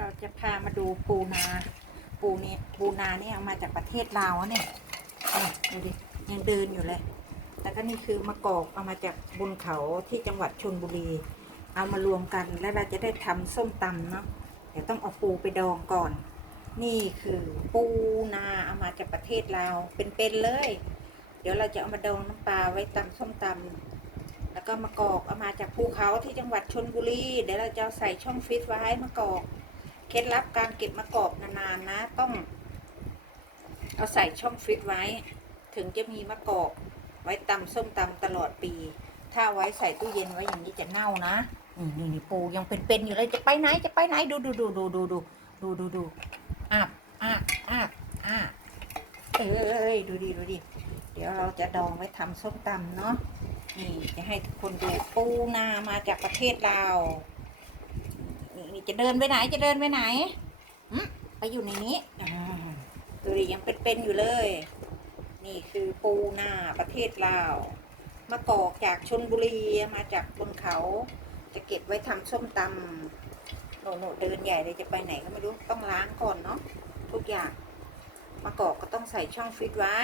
เราจะพามาดูปูนา ปูนี่ปูนาเนี่ยมาจากประเทศลาวเนี่ยดูดิยังเดินอยู่เลย แล้วก็นี่คือมะกอกเอามาจากบนเขาที่จังหวัดชนบุรี เอามารวมกันแล้วเราจะได้ทำส้มตำเนาะเดี๋ยวต้องเอาปูไปดองก่อน นี่คือปูนาเอามาจากประเทศลาวเป็นๆเลย เดี๋ยวเราจะเอามาดองน้ำปลาไว้ตำส้มตำแล้วก็มะกอกเอามาจากภูเขาที่จังหวัดชนบุรี เดี๋ยวเราจะใส่ช่องฟิตไว้มะกอก เคล็ดลับการเก็บมะกอกนานๆนะ ต้องเอาใส่ช่องฟิตไว้ ถึงจะมีมะกอกไว้ตำส้มตำตลอดปี ถ้าไว้ใส่ตู้เย็นไว้อย่างนี้จะเน่านะนี่นี่ปูยังเป็นๆอยู่เลยจะไปไหนจะไปไหนดูดูดูดูดูดูดูดูดูอาบอาบอาบอาบเอ้ยดูดิดูดิเดี๋ยวเราจะดองไว้ทำส้มตำเนาะนี่จะให้ทุกคนดูปูนามาจากประเทศลาว นี่จะเดินไปไหนจะเดินไปไหนไปอยู่ในนี้อ่าดูดิยังเป็นๆอยู่เลย นี่คือปูนาประเทศลาวมะกอกจากชนบุรีมาจากบนเขา จะเก็บไว้ทำส้มตำโหนโหนเดินใหญ่เลยจะไปไหนก็ไม่รู้ต้องล้างก่อนเนาะทุกอย่างมะกอกก็ต้องใส่ช่องฟิตไว้